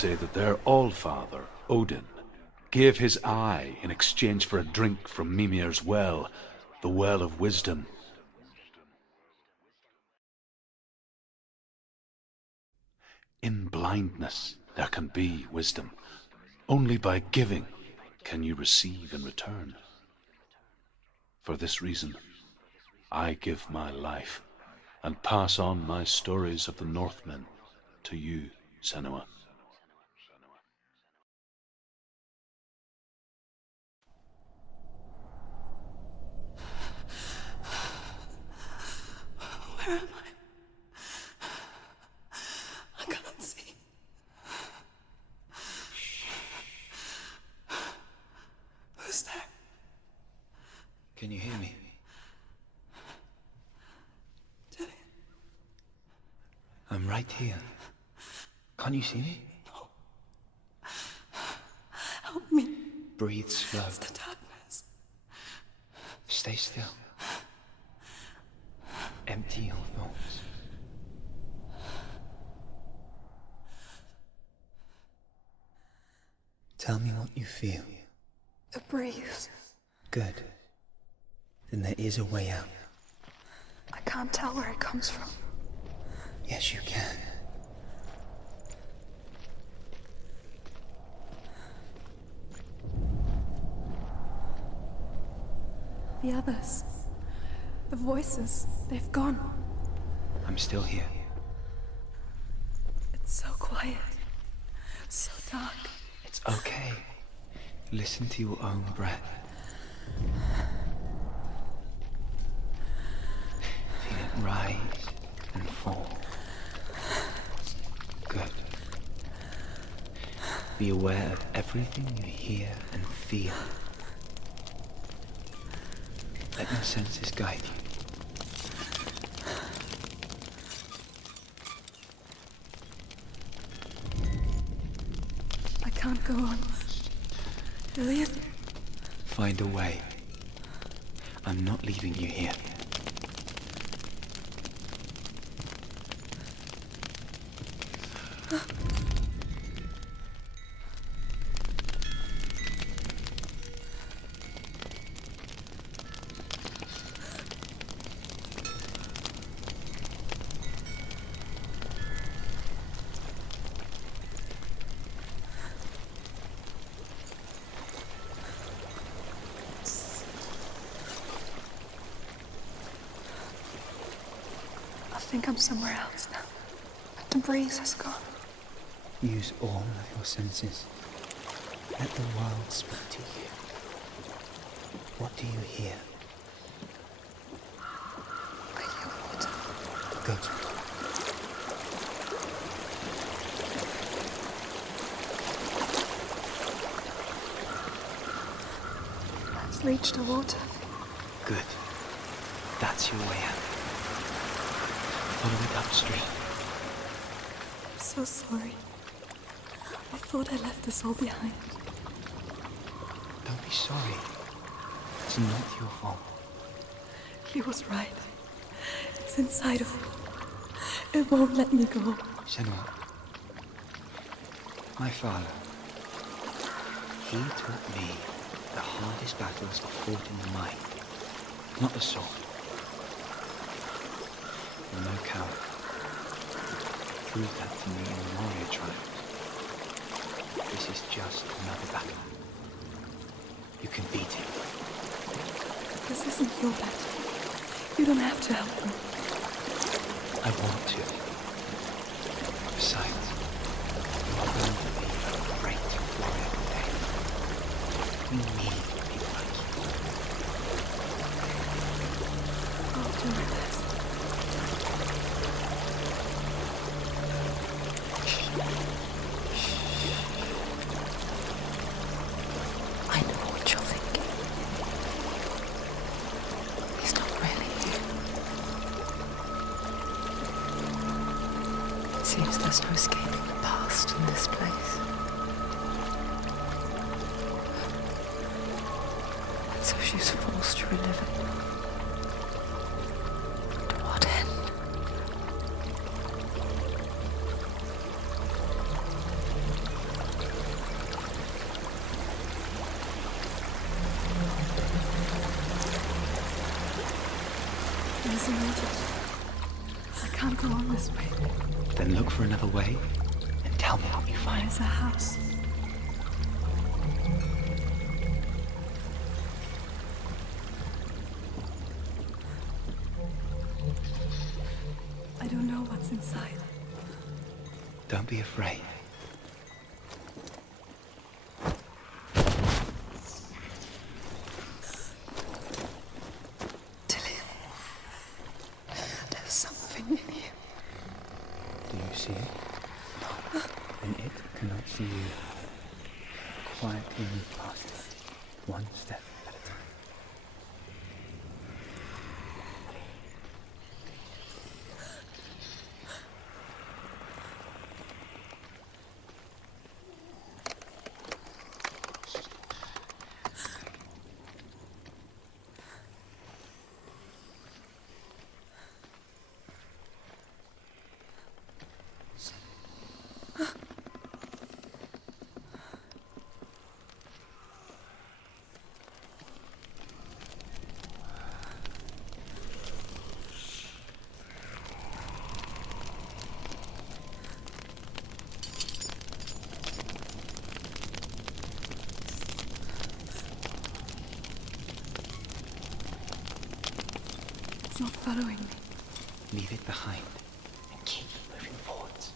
say that their Allfather, Odin, gave his eye in exchange for a drink from Mimir's well, the Well of Wisdom. In blindness there can be wisdom. Only by giving can you receive in return. For this reason, I give my life and pass on my stories of the Northmen to you, Senua. Where am I? I can't see. Who's there? Can you hear me? I'm right here. Can't you see me? No. Help me. Breathe slow. It's the darkness. Stay still. Empty your thoughts. Tell me what you feel. The breeze. Good. Then there is a way out. I can't tell where it comes from. Yes, you can. The others. The voices. They've gone. I'm still here. It's so quiet. So dark. It's okay. Listen to your own breath. Feel it rise and fall. Good. Be aware of everything you hear and feel. Let your senses guide you. I can't go on. Julian? Find a way. I'm not leaving you here. I think I'm somewhere else now. The breeze has gone. Use all of your senses. Let the world speak to you. What do you hear? I hear water. Good. Let's reach the water. Good. That's your way out. Follow it upstream. I'm so sorry. I thought I left us all behind. Don't be sorry. It's not your fault. He was right. It's inside of me. It won't let me go. Senua. My father. He taught me the hardest battles are fought in the mind, not the sword. You're no coward. Prove that to me in the warrior tribe. This is just another battle. You can beat it. This isn't your battle. You don't have to help me. I want to. Besides, you are going to be a great warrior one day. You need people like you. I'll do my best. I know what you're thinking. He's not really here. It seems there's no escaping the past in this place. And so she's forced to relive it. To what end? disoriented. I can't go on this way. Then look for another way and tell me what you find. There's a house. I don't know what's inside. Don't be afraid. There's something in you. Do you see it? No. And it cannot see you. Quietly move past it, one step at a time. It's not following me. Leave it behind and keep moving forwards.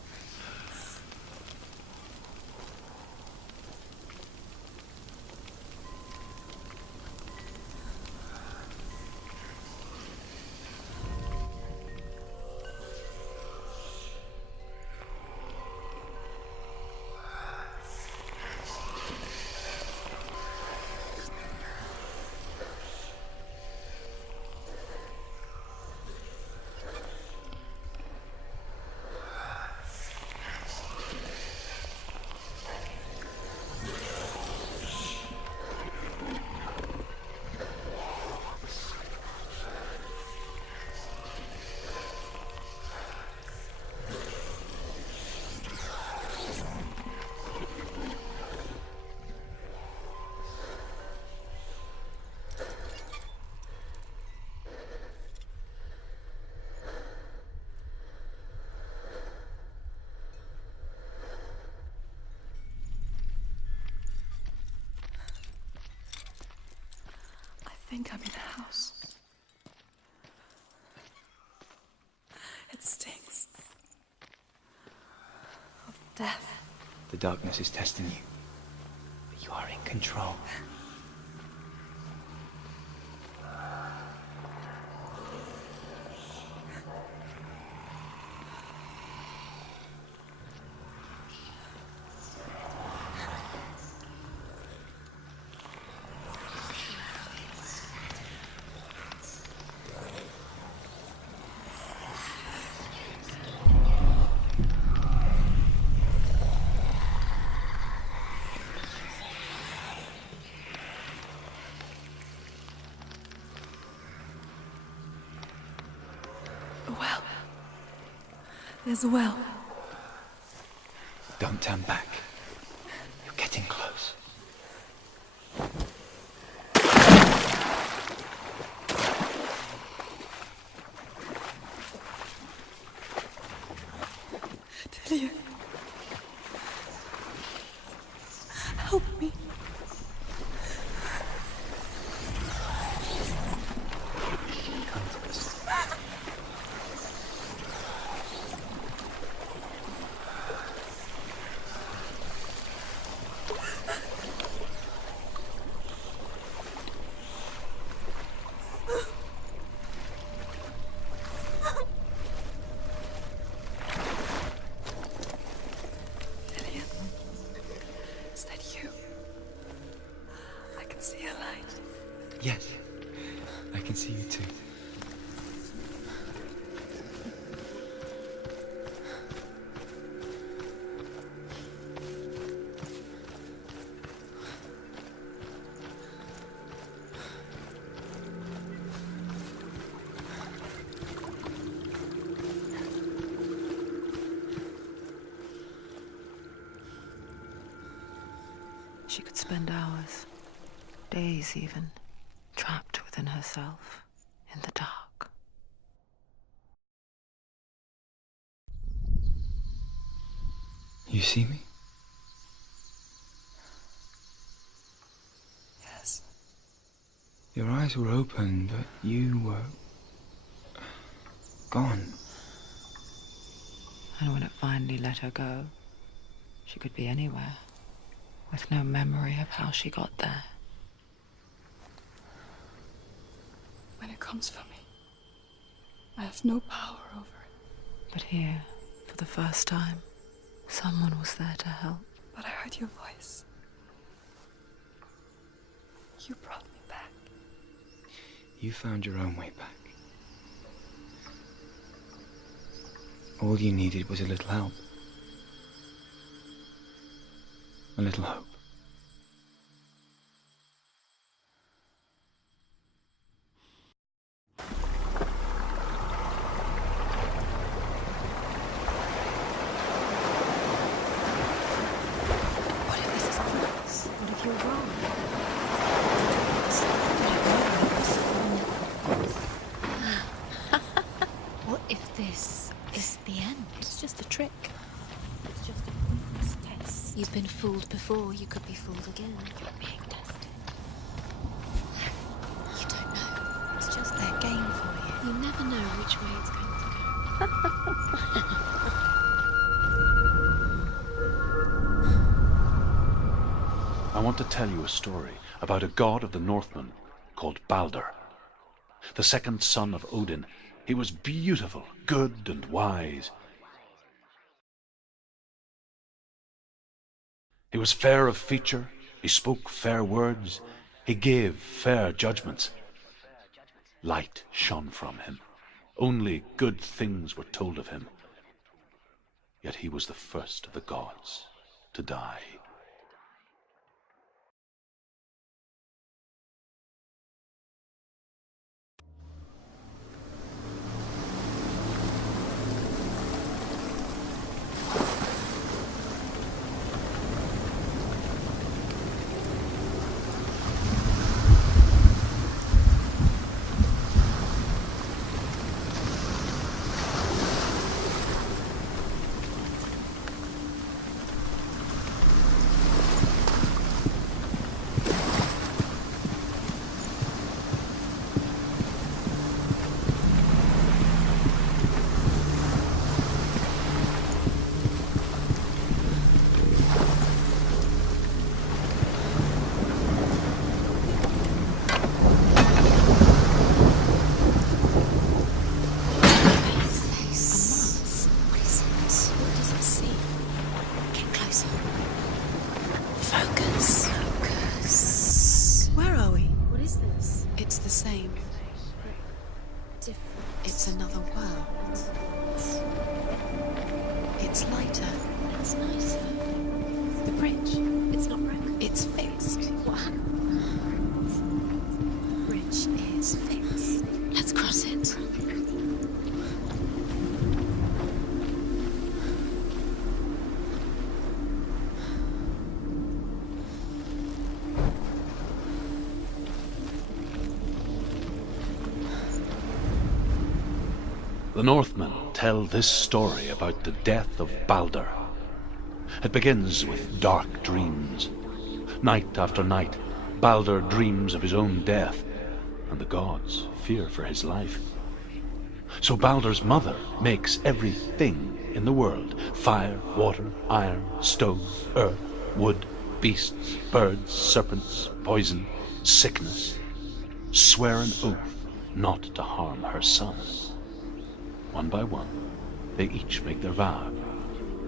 I think I'm in a house. It stinks of death. The darkness is testing you, but you are in control. A well. There's a well. Don't turn back. You're getting close. Delia. Help me. Come to us. Delia. Is that you? I can see a light. Yes, I can see you too. She could spend hours, days even, trapped within herself, in the dark. You see me? Yes. Your eyes were open, but you were gone. And when it finally let her go, she could be anywhere, with no memory of how she got there. When it comes for me, I have no power over it. But here, for the first time, someone was there to help. But I heard your voice. You brought me back. You found your own way back. All you needed was a little help. A little hope. What if this is false? What if you're wrong? What if this is the end? It's just a trick. It's just a pointless test. You've been fooled before, you could be fooled again. You're being tested. You don't know. It's just their game for you. You never know which way it's going to go. I want to tell you a story about a god of the Northmen called Balder. The second son of Odin. He was beautiful, good, and wise. He was fair of feature, he spoke fair words, he gave fair judgments. Light shone from him. Only good things were told of him. Yet he was the first of the gods to die. It's the same. Different. It's another world. It's lighter. It's nicer. The bridge. It's not broken. It's fixed. What happened? The bridge is fixed. Let's cross it. The Northmen tell this story about the death of Balder. It begins with dark dreams. Night after night, Balder dreams of his own death, and the gods fear for his life. So Balder's mother makes everything in the world: fire, water, iron, stone, earth, wood, beasts, birds, serpents, poison, sickness, swear an oath not to harm her son. One by one, they each make their vow.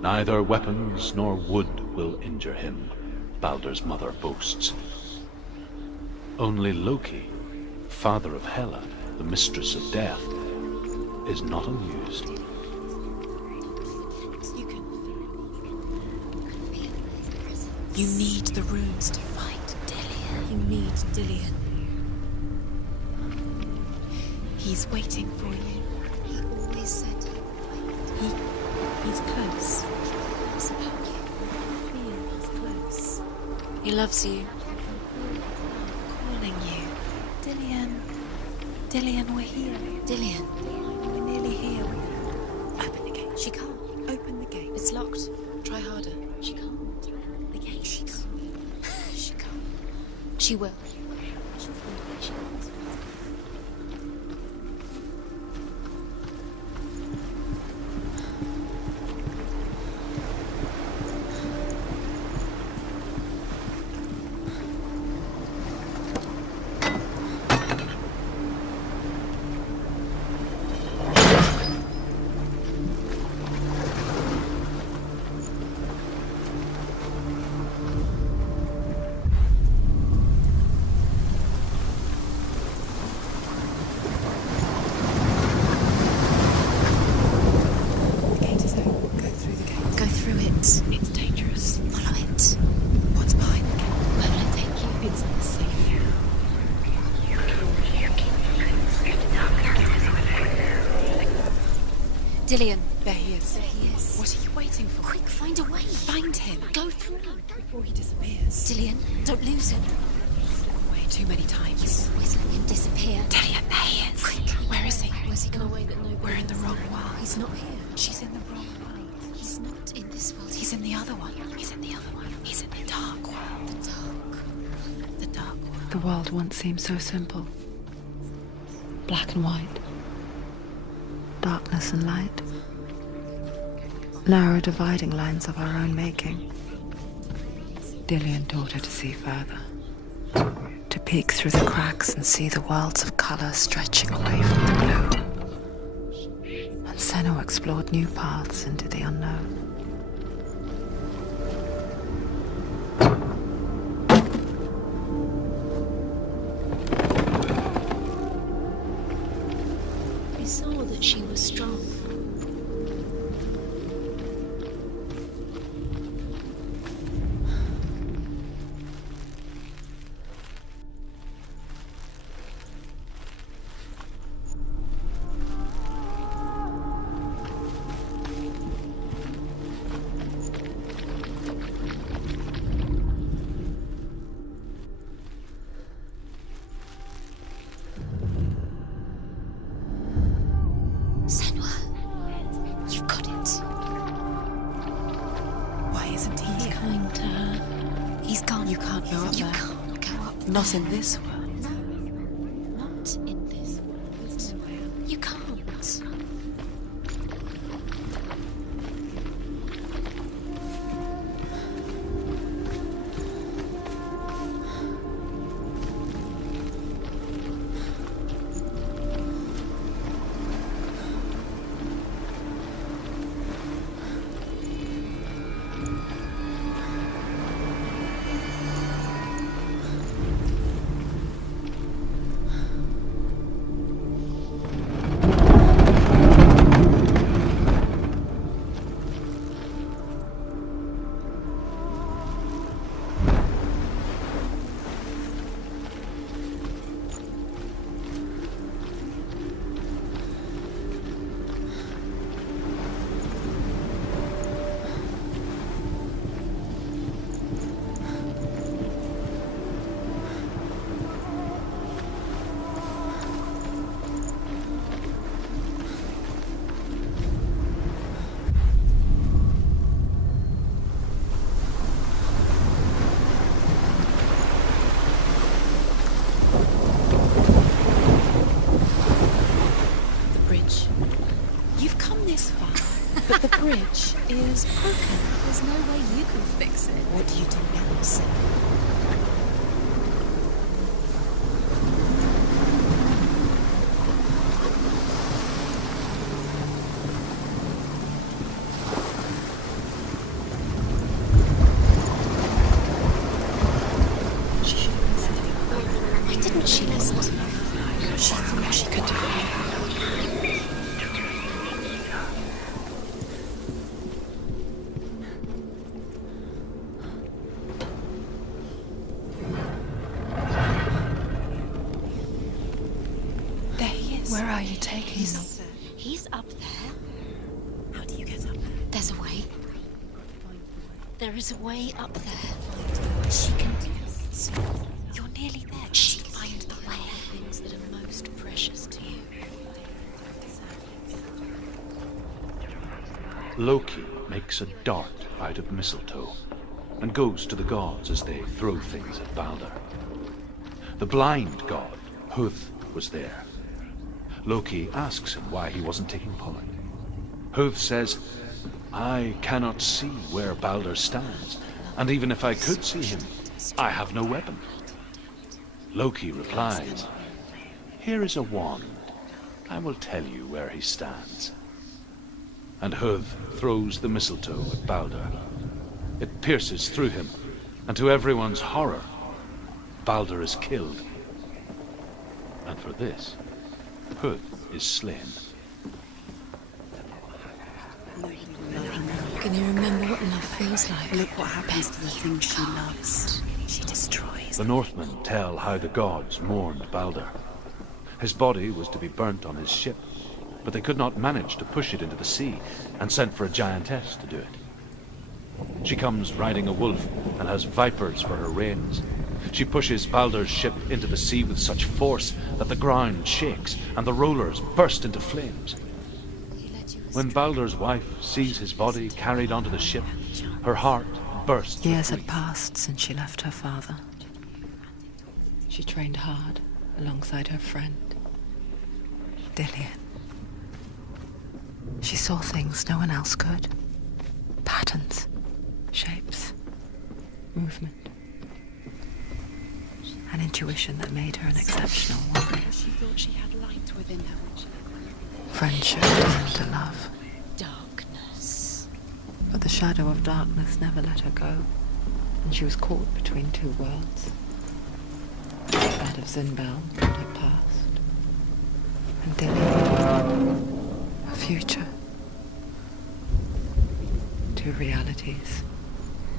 Neither weapons nor wood will injure him, Balder's mother boasts. Only Loki, father of Hela, the mistress of death, is not amused. You need the runes to fight Dillion. You need Dillion. He's waiting for you. He always said He's close. it's about you. He's close. He loves you. Calling you. Dillion. Dillion, we're here. Dillion. We're nearly here. Open the gate. She can't. Open the gate. It's locked. Try harder. She can't. The gate. She can't. She can't. She will. She'll find a way. She will. It's dangerous. Follow it. What's behind the gate? Where will it take you? It's not safe. Dillian. There he is. There he is. What are you waiting for? Quick, find a way. Find him. Go through. Before he disappears. Dillian, don't lose him. Way too many times. Always let him disappear. Dillian, there he is. Quick. Where is he? Where's he gone? In a way that nobody We're in the wrong world. He's not here. She's in the wrong world. He's not in this world. He's in the other one. He's in the other one. He's in the dark world. the dark. The dark world. The world once seemed so simple. Black and white. Darkness and light. Narrow dividing lines of our own making. Dillian taught her to see further. To peek through the cracks and see the worlds of colour stretching away from the blue. And Senua explored new paths into the unknown. We saw that she was strong. Senua, you've got it. Why isn't he He's here? kind to her. He's gone. You can't go up You there. can't go up Not there. in this world. No, not in this world. You can't. You've come this far, but the bridge is broken. There's no way you can fix it. What do you do now, Sam? She should have listened to me. Why didn't she listen to me? She thought she could do it. There he is. Where are you taking me? He's up there. How do you get up there? There's a way. There is a way up there. She can do it. You're nearly there. She can find the way. Things that are most precious to you. Loki makes a dart out of mistletoe and goes to the gods as they throw things at Balder. The blind god, Huth, was there. Loki asks him why he wasn't taking part. Huth says, "I cannot see where Balder stands, and even if I could see him, I have no weapon." Loki replies, "Here is a wand. I will tell you where he stands." And Huth throws the mistletoe at Balder. It pierces through him, and to everyone's horror, Balder is killed. And for this, Huth is slain. Can you remember what love feels like? Look what happens to the thing she loves. She destroys. The Northmen tell how the gods mourned Balder. His body was to be burnt on his ship, but they could not manage to push it into the sea and sent for a giantess to do it. She comes riding a wolf and has vipers for her reins. She pushes Balder's ship into the sea with such force that the ground shakes and the rollers burst into flames. When Balder's wife sees his body carried onto the ship, her heart bursts with Years had grief. passed since she left her father. She trained hard alongside her friend, Dillian. She saw things no one else could. Patterns, shapes, movement. An intuition that made her an exceptional warrior. She thought she had light within her. Friendship turned to love. Darkness. But the shadow of darkness never let her go, and she was caught between two worlds. That of Zinbel and her past, and Dillian, her future. Two realities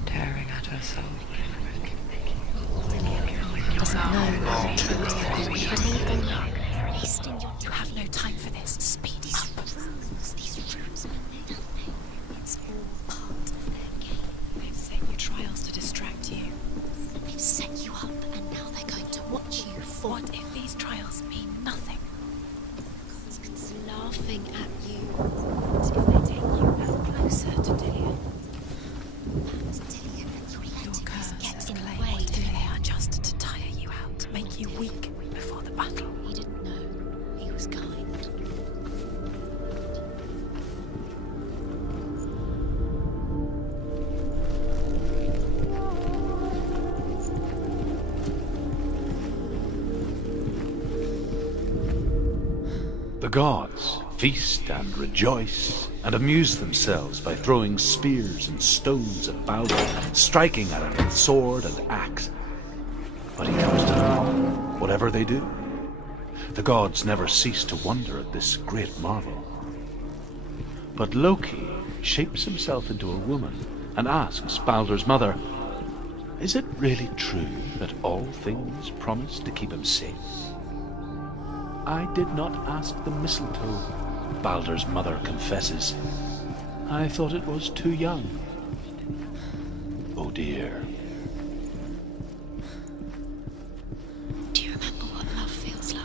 tearing at her soul. Doesn't know who killed him. Wasting your... You have no time for this. Speed up. These rooms, it's all part of their game. They've set you trials to distract you. They've set you up, and now they're going to watch you fall. What if these trials mean nothing? It's laughing at you. What if they take you closer to Dillian? Your Curse gets in and the claim way. what if they are just to tire you out, make you weak before the battle? He didn't know. He was kind. The gods feast and rejoice and amuse themselves by throwing spears and stones at Balder, striking at him with sword and axe. But he comes to them, whatever they do. The gods never cease to wonder at this great marvel. But Loki shapes himself into a woman and asks Balder's mother, "Is it really true that all things promise to keep him safe?" "I did not ask the mistletoe," Balder's mother confesses. "I thought it was too young." Oh dear. Do you remember what love feels like?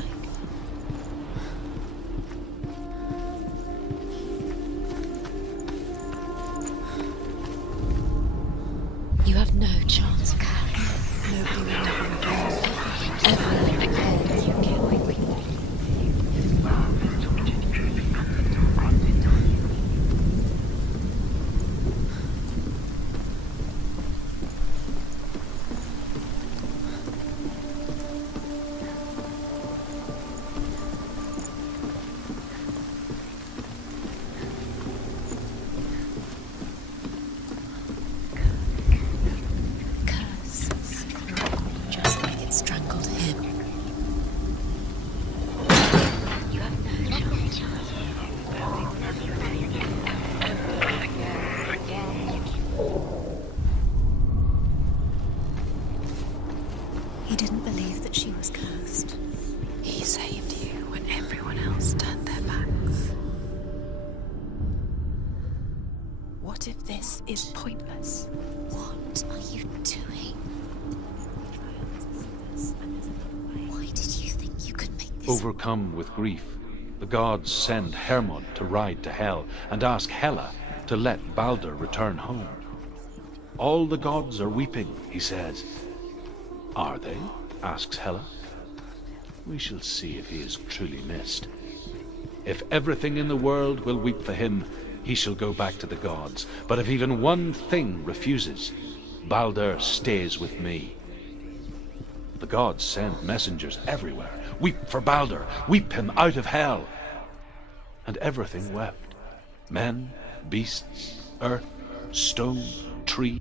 You have no chance, Karen. Nobody will ever again. Ever again. You kill. Curse. Just like it strangled him. You have no chance. He didn't believe that she was cursed. He saved you when everyone else turned their backs. What if this is pointless? What are you doing? Why did you think you could make this? Overcome with grief, the gods send Hermod to ride to Hel and ask Hela to let Balder return home. All the gods are weeping, he says. Are they? Asks Hela. We shall see if he is truly missed. If everything in the world will weep for him, he shall go back to the gods. But if even one thing refuses, Baldur stays with me. The gods send messengers everywhere. Weep for Baldur, weep him out of hell. And everything wept. Men, beasts, earth, stone, tree.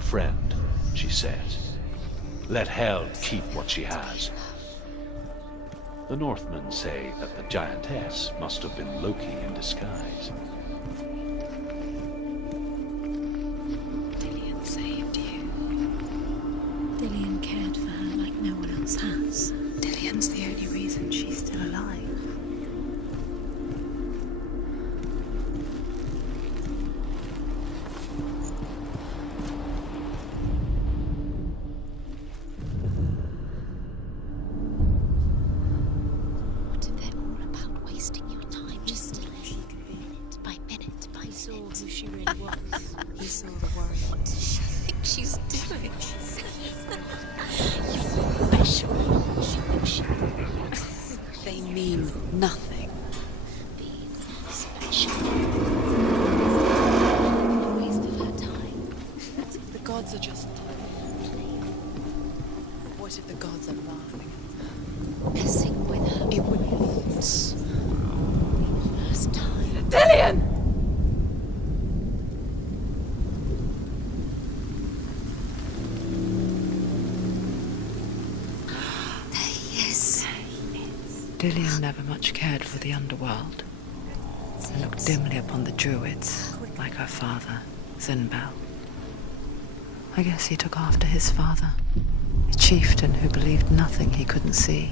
Friend, she says, let Hel keep what she has. The Northmen say that the giantess must have been Loki in disguise. Dillion saved you. Dillion cared for her like no one else has. Dillion's the only reason she's still alive. What if they're all about wasting your time just minute by minute by Saw minute? who she really was. He saw the worry. What does she think she's doing? You're special. She thinks she's They mean nothing. being special. A waste of her time. The gods are just... What if the gods are laughing? Messing with her It would be... first time. Dillion! There he is. Dillion never much cared for the underworld, and looked dimly upon the druids, like her father, Zinbel. I guess he took after his father, a chieftain who believed nothing he couldn't see,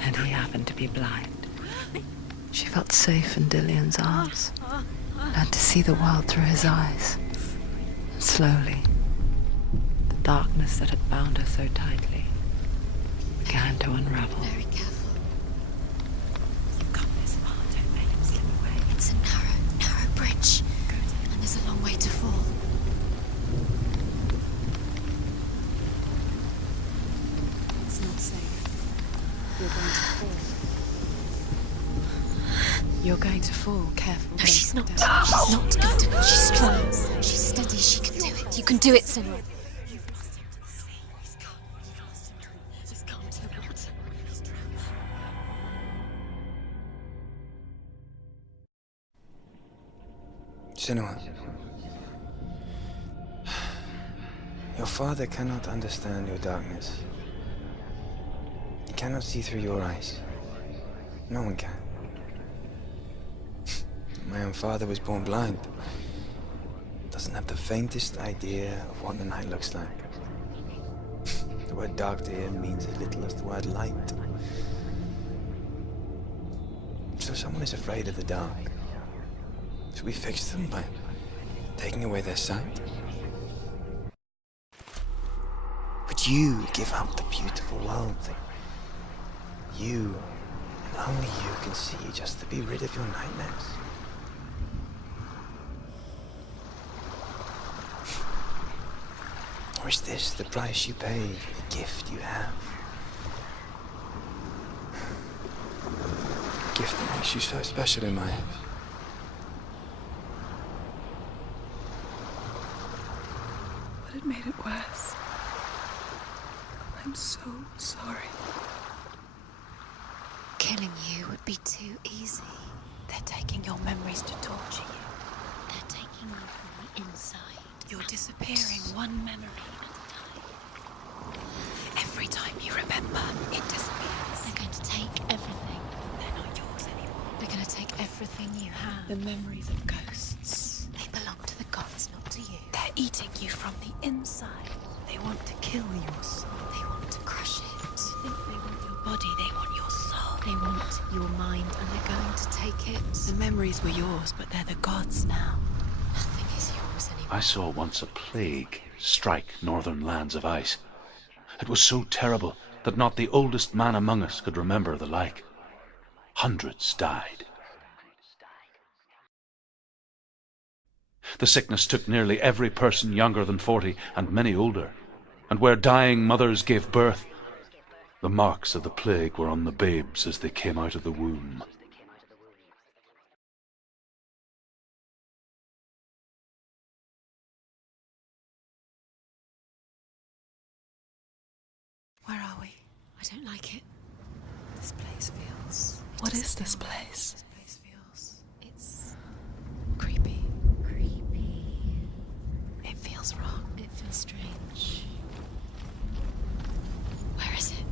and he happened to be blind. She felt safe in Dillion's arms, learned to see the world through his eyes. And slowly, the darkness that had bound her so tightly began to unravel. Very careful. You've come this far, don't let him slip away. It's a narrow bridge. And there's a long way to fall. It's not safe. You're going to fall. You're going to fall. Careful. No, don't she's not. sit down. She's not going to. She's strong. She's steady. She can do it. You can do it, Senua. Senua, your father cannot understand your darkness. He cannot see through your eyes. No one can. My own father was born blind. Doesn't have the faintest idea of what the night looks like. The word dark to him means as little as the word light. So someone is afraid of the dark. Should we fix them by taking away their sight? Would you give up the beautiful world that you, and only you, can see just to be rid of your nightmares? Or is this the price you pay for the gift you have? A gift that makes you so special in my eyes. But it made it worse. I'm so sorry. Killing you would be too easy. They're taking your memories to torture you. They're taking you from the inside. You're disappearing one memory at a time. Every time you remember, it disappears. They're going to take everything. They're not yours anymore. They're going to take everything you have. The memories of ghosts. They belong to the gods, not to you. They're eating you from the inside. They want to kill your soul. They want to crush it. They want your body, they want your soul. They want your mind, and they're going to take it. The memories were yours, but they're the gods now. Nothing is yours anymore. I saw once a plague strike northern lands of ice. It was so terrible, that not the oldest man among us could remember the like. Hundreds died. The sickness took nearly every person younger than 40, and many older. And where dying mothers gave birth, the marks of the plague were on the babes as they came out of the womb. Where are we? I don't like it. This place feels... What is this place? This place feels... It's... creepy. Creepy. It feels wrong. It feels strange. Where is it?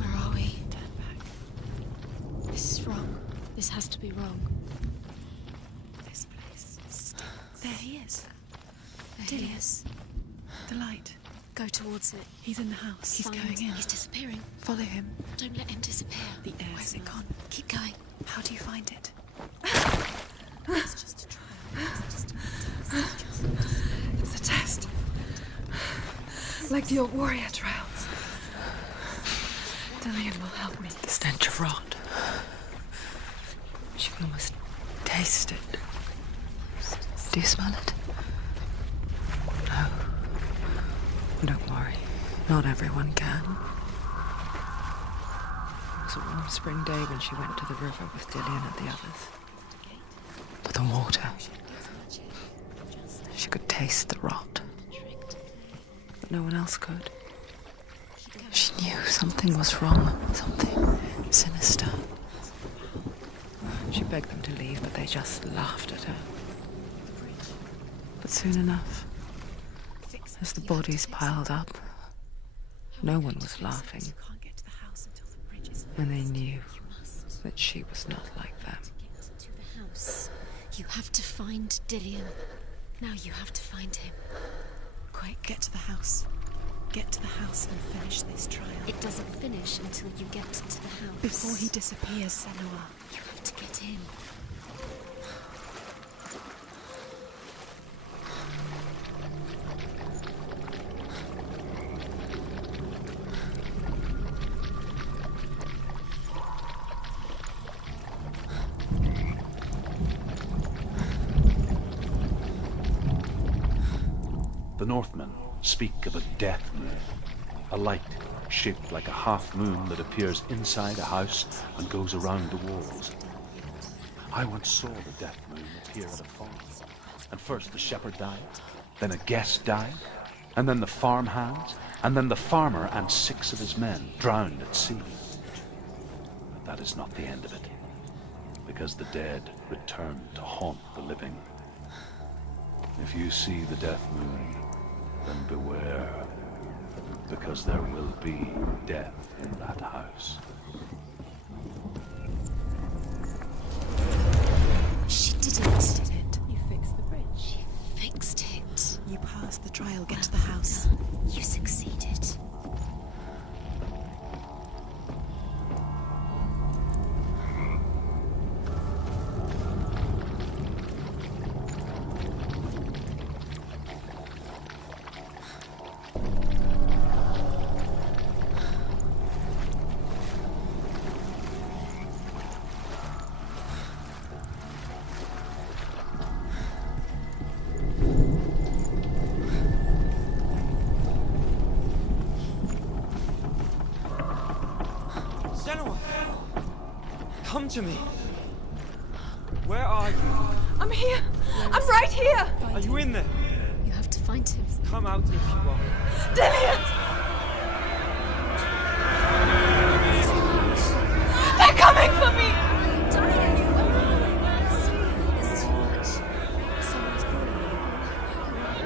Where are we? Turn back. This is wrong. This has to be wrong. This place stinks. There he is. There Dillian. he is. The light. Go towards it. He's in the house. He's Find- going in. He's disappearing. Follow him. Don't let him disappear. The air. Where's it gone? Keep going. How do you find it? It's just a trial. It's just a test. It's a test. Like the old warrior trials. Dillian will help me. The stench of rot. She can almost taste it. Do you smell it? No. Don't worry. Not everyone can. It was a warm spring day when she went to the river with Dillian and the others. To the water. She could taste the rot. But no one else could. She knew something was wrong. Something sinister. She begged them to leave, but they just laughed at her. But soon enough, as the bodies piled up, no one was laughing, and they knew that she was not like them. To the house. You have to find Dillian. Now you have to find him. Quick, get to the house. Get to the house and finish this trial. It doesn't finish until you get to the house. Before he disappears, Senua. You have to get in. The Northmen speak of a death moon, a light shaped like a half moon that appears inside a house and goes around the walls. I once saw the death moon appear at a farm, and first the shepherd died, then a guest died, and then the farmhands, and then the farmer and 6 of his men drowned at sea. But that is not the end of it, because the dead return to haunt the living. If you see the death moon, then beware, because there will be death in that house. She did it. You fixed the bridge. She fixed it. You passed the trial. Get to the house. You succeeded. Senua! Come to me! Where are you? I'm here. I'm right here. Are you in there? You have to find him. Come out if you are. Dillian! They're coming for me. It's too much. Someone's calling you.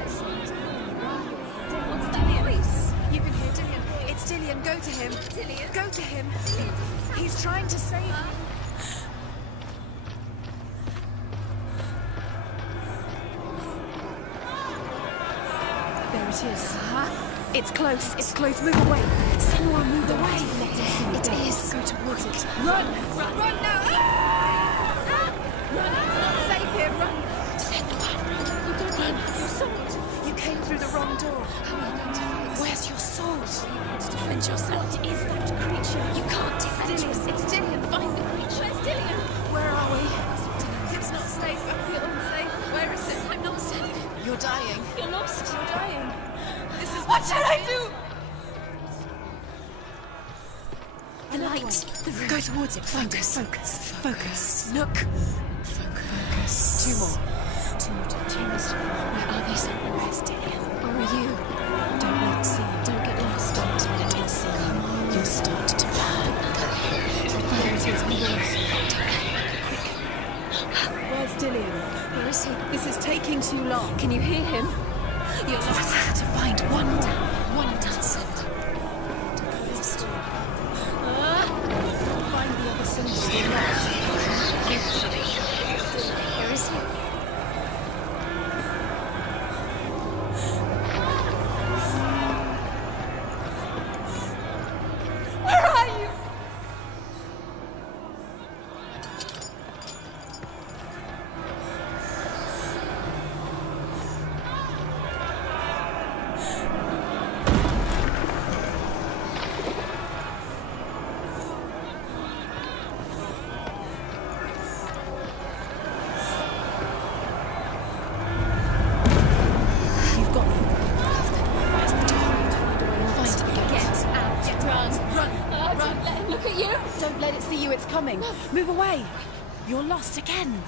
Someone's calling you. What's that voice? You can hear Dillian. It's Dillian. Go to him. Dillian? Go to him. He's trying to save you. There it is. It's close. It's close. Move away. Senua, move away. It is. Go towards it. Run! Run now! Run! It's not safe here. Run! Senua, you don't run. You saw it. You came through the wrong door. How are you going to face Where's your sword. You want to defend yourself. What is that creature? You can't defend yourself. It's Dillian. Find the creature. Where's Dillian? Where are we? It's not safe. I feel unsafe. Where is it? I'm not safe. You're dying. You're lost. You're dying. This is what shall I do? The light. The room. Go towards it. Focus. Focus. Focus. Look. Focus. Two more. Two more. Where are these? Where is Dillian? Where are you? Don't let it see you. Don't get lost. Don't let it see you. You'll start to burn. There it is. Where's Dillian? Where is he? This is taking too long. Can you hear him? You're lost. To find one down. One dozen. Find the other symbol. Where is he? Where are you? Move away! You're lost again!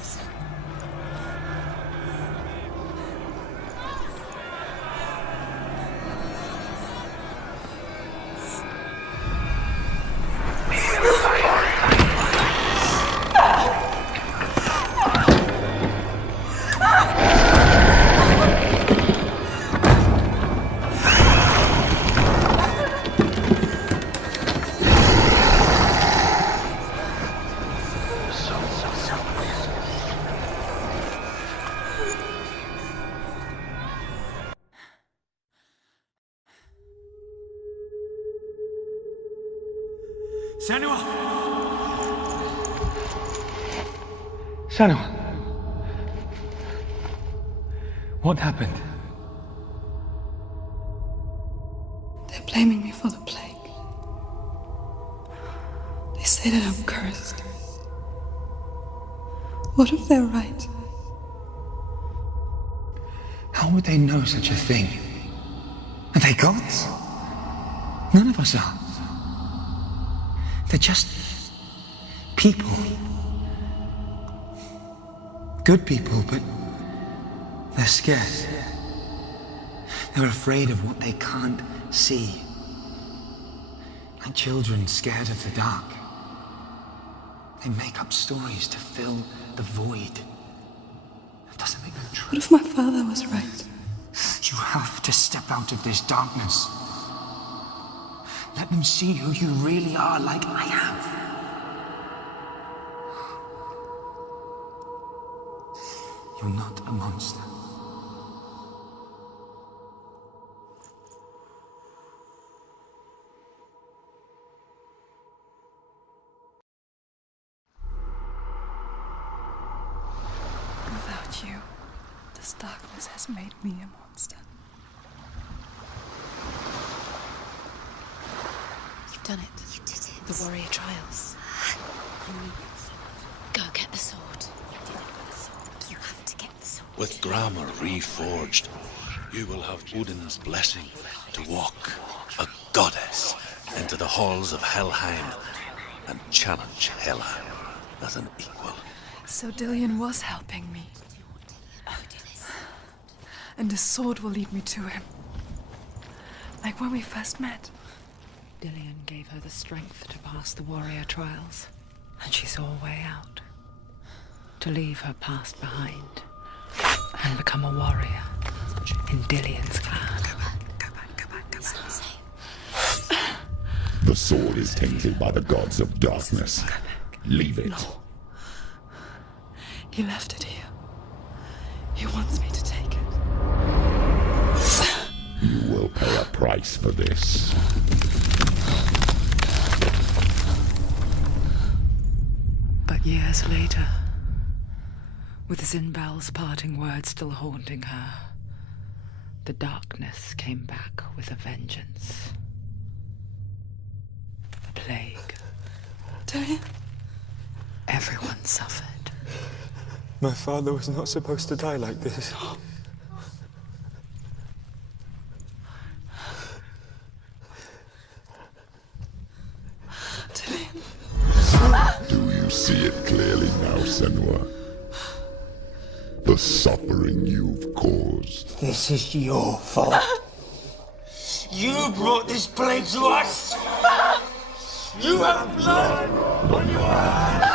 Senua! Senua! What happened? They're blaming me for the plague. They say that I'm cursed. What if they're right? How would they know such a thing? Are they gods? None of us are. They're just people. Good people, but they're scared. They're afraid of what they can't see. Like children scared of the dark. They make up stories to fill the void. That doesn't make them true. What if my father was right? You have to step out of this darkness. Let them see who you really are, like I have. You're not a monster. Without you, this darkness has made me a monster. You've done it. You did it. The warrior trials. Go get the sword. You did it with the sword. You have to get the sword. With grammar reforged, you will have Odin's blessing to walk, a goddess, into the halls of Helheim and challenge Helheim as an equal. So Dillian was helping me. And the sword will lead me to him. Like when we first met. Dillian gave her the strength to pass the warrior trials, and she saw a way out. To leave her past behind and become a warrior in Dillian's clan. Go back. The sword is tainted by the gods of darkness. Leave it. No. He left it here. He wants me to take it. You will pay a price for this. But years later, with Zinbal's parting words still haunting her, the darkness came back with a vengeance. Dillian? Everyone suffered. My father was not supposed to die like this. Do you see it clearly now, Senua? The suffering you've caused. This is your fault. You brought this plague to us! You have blood on your hands!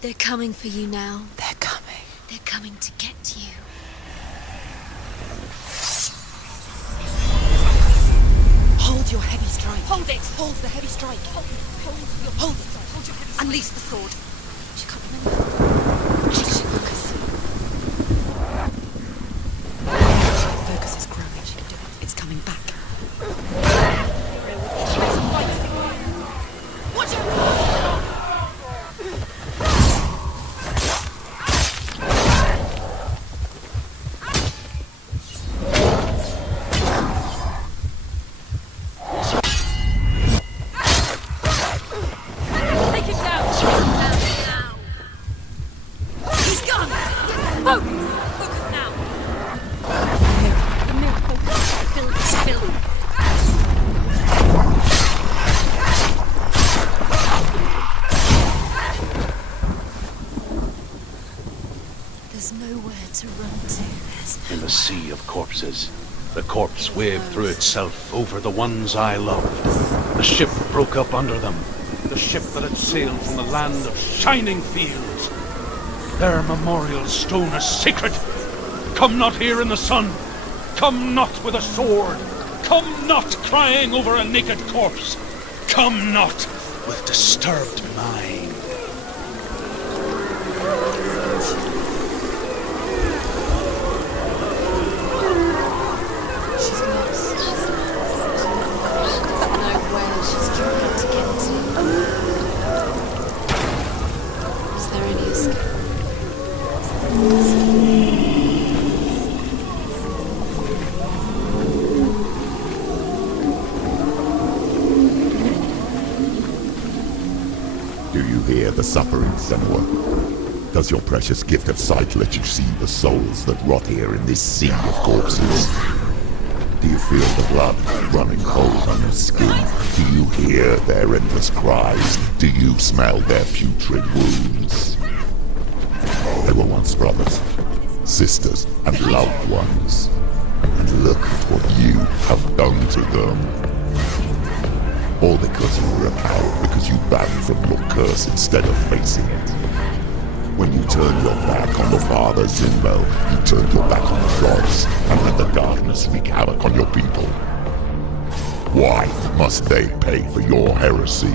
They're coming for you now. They're coming. They're coming to get you. Hold your heavy strike. Hold it! Hold the heavy strike. Hold it. Hold it. Hold your heavy strike. Unleash the sword. She can't remember. Focus. Focus is growing. She can do it. It's coming back. Watch out! In the sea of corpses, the corpse waved through itself over the ones I loved. The ship broke up under them, the ship that had sailed from the land of shining fields. Their memorial stone is sacred. Come not here in the sun. Come not with a sword. Come not crying over a naked corpse. Come not with disturbed mind. She's lost. She doesn't know where she's trying to get to. Is there any escape? Do you hear the suffering, Senua? Does your precious gift of sight let you see the souls that rot here in this sea of corpses? Do you feel the blood running cold on your skin? Do you hear their endless cries? Do you smell their putrid wounds? They were once brothers, sisters, and loved ones. And look at what you have done to them. All because you were a coward, because you banned from your curse instead of facing it. When you turned your back on the Father Zinbel, you turned your back on the gods, and let the darkness wreak havoc on your people. Why must they pay for your heresy?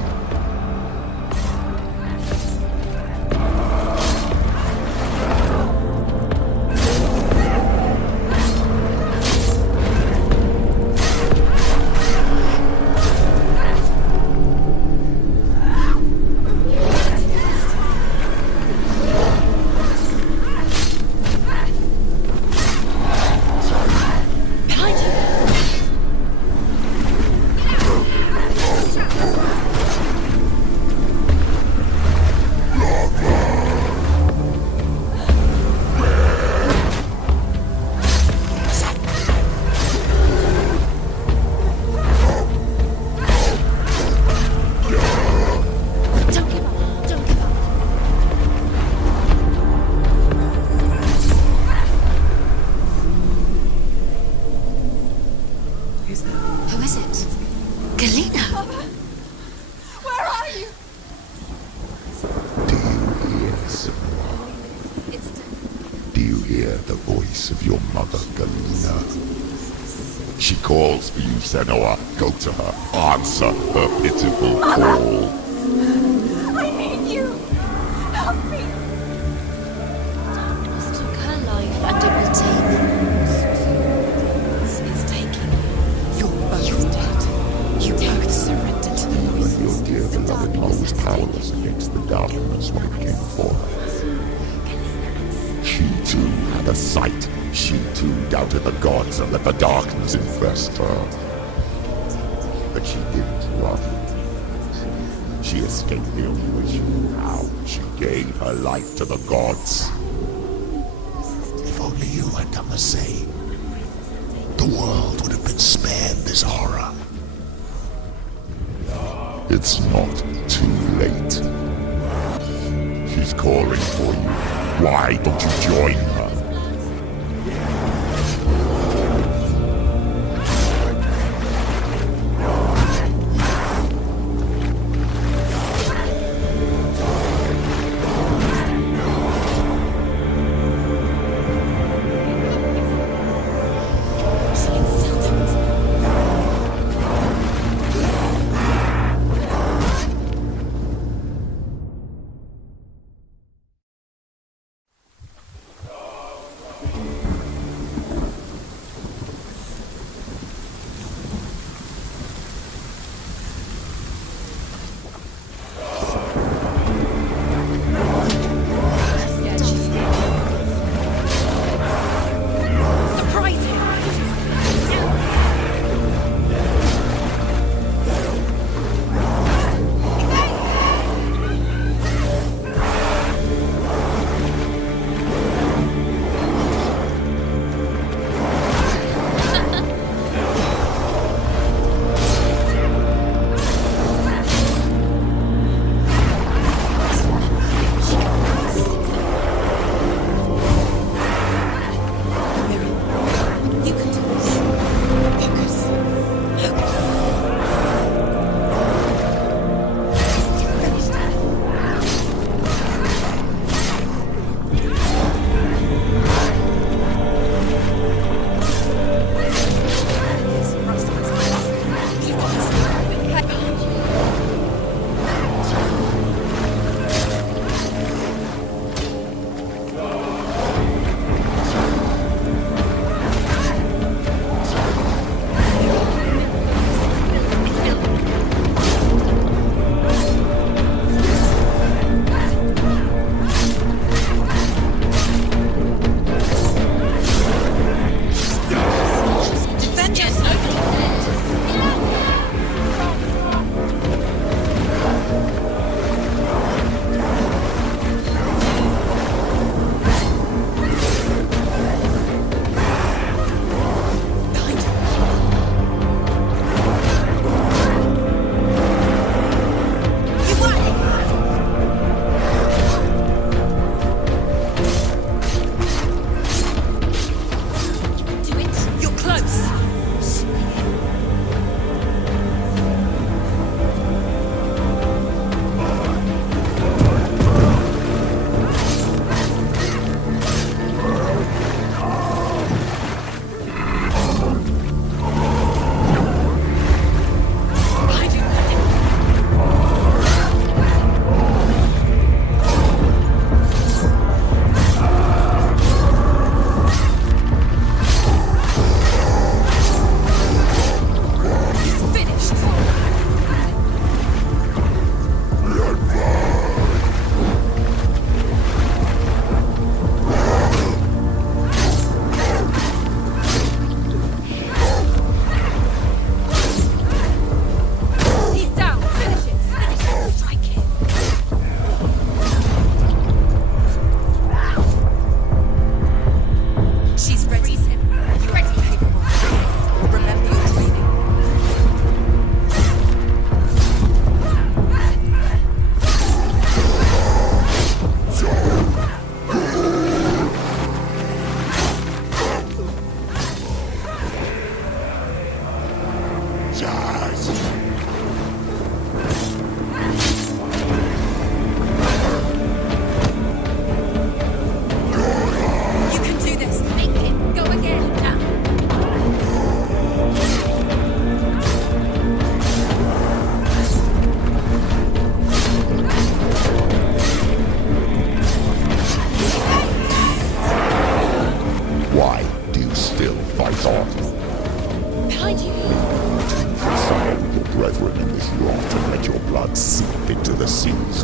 Senua, go to her. Answer her pitiful call. I need you! Help me! Darkness took her life and it will take yours. It's taking you. You're both dead. You both surrendered to the When voices. your dear beloved mother was powerless against the darkness when it came for her. She too had a the sight, she too doubted the gods and let the darkness infest her. But she didn't run. She escaped the illusion. How she gave her life to the gods. If only you had done the same, the world would have been spared this horror. It's not too late. She's calling for you. Why don't you join her?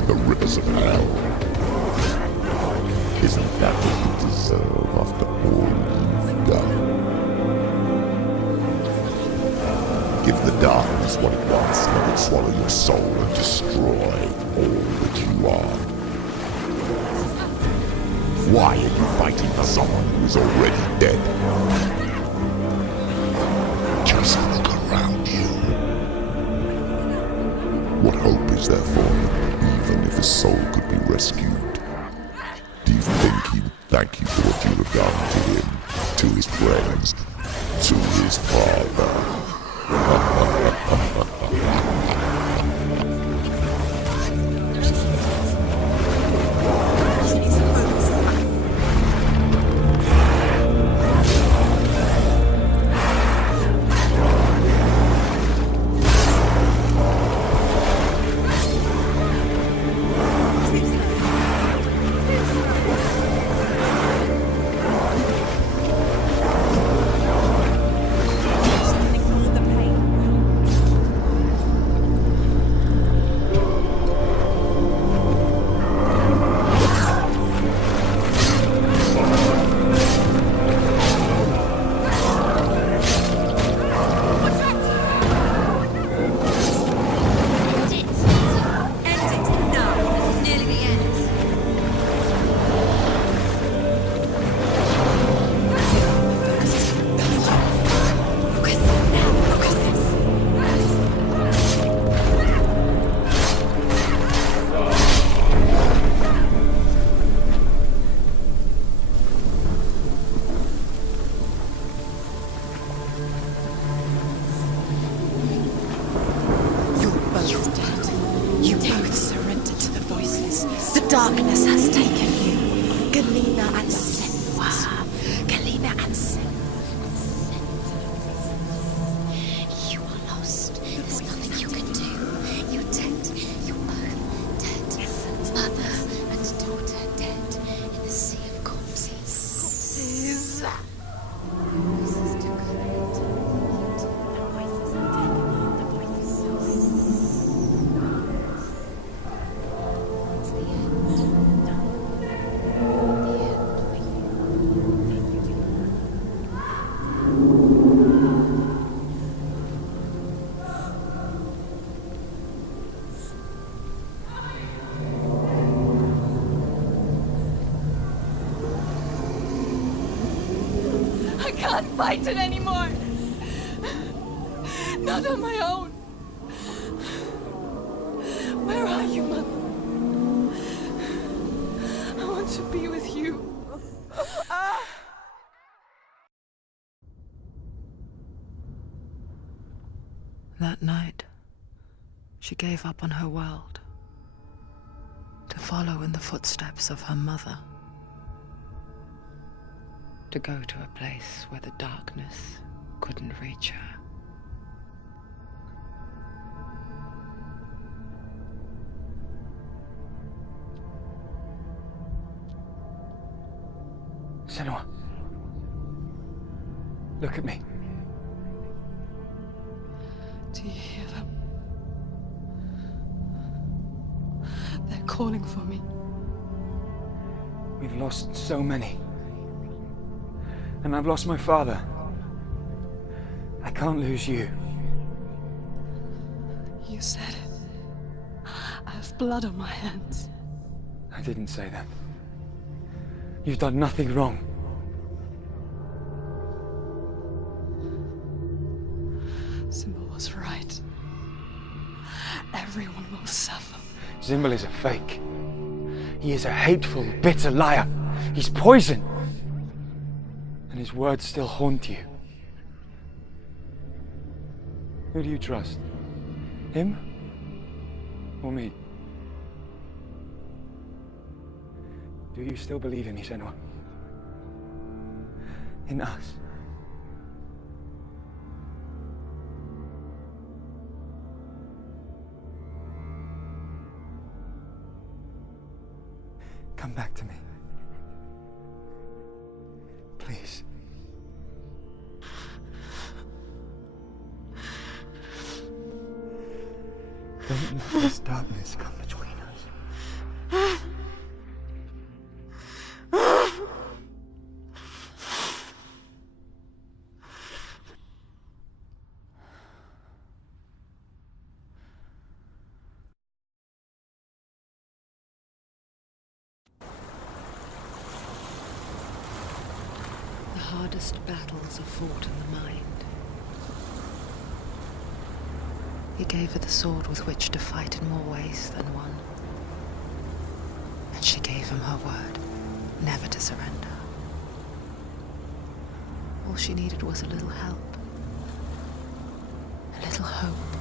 The rivers of hell. Isn't that what you deserve after all you've done. Give the darkness what it wants, let it swallow your soul and destroy all that you are. Why are you fighting for someone who is already dead? Just look around you. What hope is there for him, even if his soul could be rescued? Do you think he would thank you for what you have done to him, to his friends, to his father? Darkness has taken you. Galena and Senua. Galena and Senua. You are lost. There's nothing you can do. You're dead. You're both dead. Mother and daughter dead in the sea of corpses. Corpses. I can't fight it anymore. Not on my own. Where are you, Mother? I want to be with you. That night, she gave up on her world to follow in the footsteps of her mother, to go to a place where the darkness couldn't reach her. Senua, look at me. Do you hear them? They're calling for me. We've lost so many. And I've lost my father. I can't lose you. You said it. I have blood on my hands. I didn't say that. You've done nothing wrong. Symbol was right. Everyone will suffer. Zimbel is a fake. He is a hateful, bitter liar. He's poison. And his words still haunt you. Who do you trust? Him? Or me? Do you still believe in me, Senua? In us? Come back to me. Please. Don't let this darkness come between us. hardest battles are fought in the mind. He gave her the sword with which to fight in more ways than one. And she gave him her word, never to surrender. All she needed was a little help, a little hope.